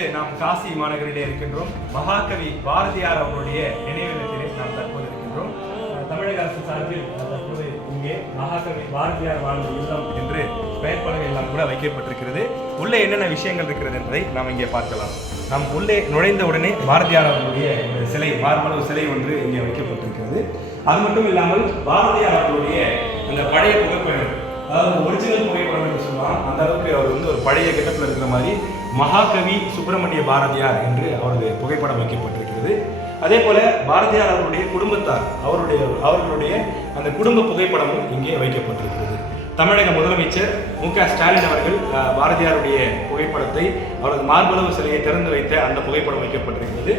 தற்போது நாம் காசி மாநகரிலே இருக்கின்றோம். மகாகவி பாரதியார் அவர்களுடைய நினைவிடத்திலே நாம் தற்போது இருக்கின்றோம். தமிழக அரசு சார்பில் தற்போது இங்கே மகாகவி பாரதியார் வாழ்ந்த இல்லம் என்று பெயர் பலகை எல்லாம் கூட வைக்கப்பட்டிருக்கிறது. உள்ளே என்னென்ன விஷயங்கள் இருக்கிறது என்பதை நாம் இங்கே பார்க்கலாம். நாம் உள்ளே நுழைந்த உடனே பாரதியார் அவர்களுடைய சிலை, மார்பளவு சிலை ஒன்று இங்கே வைக்கப்பட்டிருக்கிறது. அது மட்டும் இல்லாமல் பாரதியார் அவர்களுடைய அந்த பழைய புகைப்படம், அதாவது ஒரிஜினல் புகைப்படம் என்று சொல்லலாம், அந்த அளவுக்கு அவர் வந்து ஒரு பழைய கிட்டத்தில் இருக்கிற மாதிரி மகாகவி சுப்பிரமணிய பாரதியார் என்று அவரது புகைப்படம் வைக்கப்பட்டிருக்கிறது. அதே போல பாரதியார் அவருடைய குடும்பத்தார், அவர்களுடைய அந்த குடும்ப புகைப்படமும் இங்கே வைக்கப்பட்டிருக்கிறது. தமிழக முதலமைச்சர் மு.க.ஸ்டாலின் அவர்கள் பாரதியாருடைய புகைப்படத்தை, அவரது மார்பளவு சிலையை திறந்து வைத்த அந்த புகைப்படம் வைக்கப்பட்டிருக்கிறது.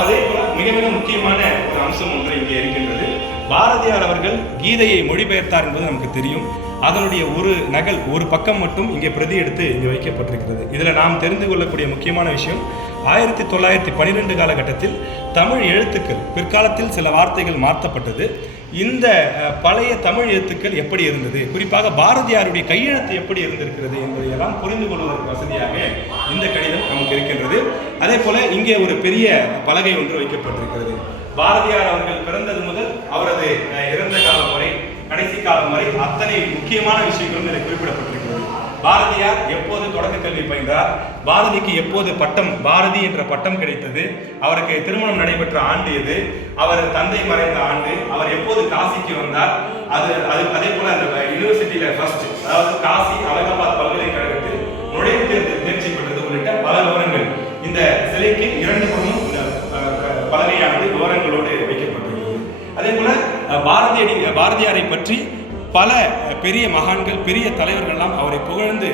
அதே போல மிக மிக முக்கியமான ஒரு அம்சம் ஒன்று இங்கே இருக்கின்றது. பாரதியார் அவர்கள் கீதையை மொழிபெயர்த்தார் என்பது நமக்கு தெரியும். அதனுடைய ஒரு நகல், ஒரு பக்கம் மட்டும் இங்கே பிரதி எடுத்து இங்கே வைக்கப்பட்டிருக்கிறது. இதில் நாம் தெரிந்து கொள்ளக்கூடிய முக்கியமான விஷயம், 1912 காலகட்டத்தில் தமிழ் எழுத்துக்கள், பிற்காலத்தில் சில வார்த்தைகள் மாற்றப்பட்டது. இந்த பழைய தமிழ் எழுத்துக்கள் எப்படி இருந்தது, குறிப்பாக பாரதியாருடைய கையெழுத்து எப்படி இருந்திருக்கிறது என்பதையெல்லாம் புரிந்து கொள்வதற்கு வசதியாக இந்த கடிதம் நமக்கு இருக்கின்றது. அதே போல இங்கே ஒரு பெரிய பலகை ஒன்று வைக்கப்பட்டிருக்கிறது. பாரதியார் அவர்கள் பிறந்தது முதல் அவரது இறந்த காலம் வரை, கடைசி காலம் வரை அத்தனை முக்கியமான விஷயங்களும் இதில் குறிப்பிடப்பட்டிருக்கிறது. பாரதியார் எப்போது தொடக்க கல்வி பயின்றார், பாரதிக்கு எப்போது பட்டம், பாரதி என்ற பட்டம் கிடைத்தது, அவருக்கு திருமணம் நடைபெற்ற ஆண்டு எது, அவர் தந்தை மறைந்த ஆண்டு, அவர் எப்போது காசிக்கு வந்தார், அதே போல அந்த யூனிவர்சிட்டியில ஃபர்ஸ்ட், அதாவது காசி அலகாபாத் பல்கலைக்கழகத்தில் நுழைவுத் தேர்தல் தேர்ச்சி பெற்றது உள்ளிட்ட பல விவரங்கள் இந்த சிலைக்கு இரண்டு புறமும் பலகையானது விவரங்களோடு வைக்கப்பட்டிருக்கிறது. அதே போல பாரதியாரை பற்றி பல பெரிய மகான்கள், பெரிய தலைவர்கள்லாம் அவரை புகழ்ந்து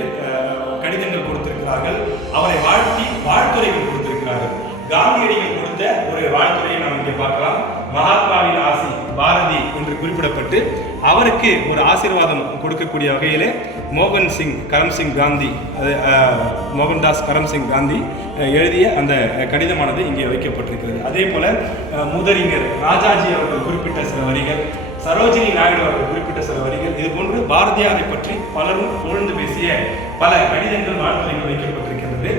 கடிதங்கள் கொடுத்திருக்கிறார்கள், அவரை வாழ்த்தி வாழ்த்துரைகள் கொடுத்திருக்கிறார்கள். காந்தியடிகள் கொடுத்த ஒரு வாழ்த்துரையை நாம் இங்கே பார்க்கலாம். மகாத்மாவின் ஆசி பாரதி என்று குறிப்பிடப்பட்டு அவருக்கு ஒரு ஆசீர்வாதம் கொடுக்கக்கூடிய வகையிலே மோகன்தாஸ் கரம்சிங் காந்தி எழுதிய அந்த கடிதமானது இங்கே வைக்கப்பட்டிருக்கிறது. அதே போல முதறிஞர் ராஜாஜி அவர்கள் குறிப்பிட்ட சில வரிகள், சரோஜினி நாயுடு அவர்கள் குறிப்பிட்ட சில வரிகள், இது போன்று பாரதியாரை பற்றி பலரும் புகழ்ந்து பேசிய பல கடிதங்கள், வாழ்த்துரைகள் வைக்கப்பட்டிருக்கிறது.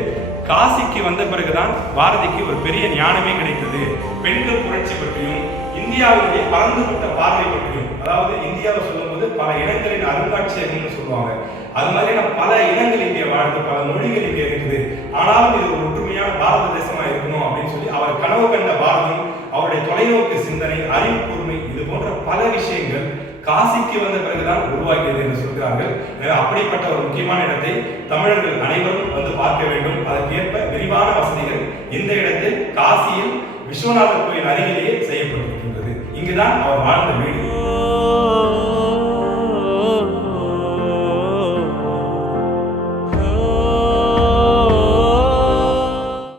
காசிக்கு வந்த பிறகுதான் பாரதிக்கு ஒரு பெரிய ஞானமே கிடைத்தது. பெண்கள் புரட்சி பற்றியும், இந்தியாவுடைய பரந்துபட்ட பார்வை பற்றியும், அதாவது இந்தியாவை சொல்லும்போது பல இனங்களின் அருங்காட்சியகம்னு சொல்லுவாங்க, அது மாதிரியான பல இனங்கள் இங்கே வாழ்ந்து, பல மொழிகள் இங்கே இருக்குது, ஆனாலும் இது ஒரு ஒற்றுமையான பாரத தேசமா இருக்கணும் அப்படின்னு சொல்லி அவர் கனவு கண்ட பாரதம், அவருடைய தொலைநோக்கு சிந்தனை, அறிவு கூர்மை, இது போன்ற பல விஷயங்கள் காசிக்கு வந்த பிறகுதான் உருவாக்கியது என்று சொல்கிறார்கள். அப்படிப்பட்ட ஒரு முக்கியமான இடத்தை தமிழர்கள் அனைவரும் வந்து பார்க்க வேண்டும். அதற்கேற்ப விரிவான வசதிகள் இந்த இடத்தில் காசியில் விஸ்வநாதர் கோயில் அருகிலேயே செய்யப்பட்டிருக்கின்றது. இங்குதான் அவர் வாழ்ந்த வீடு.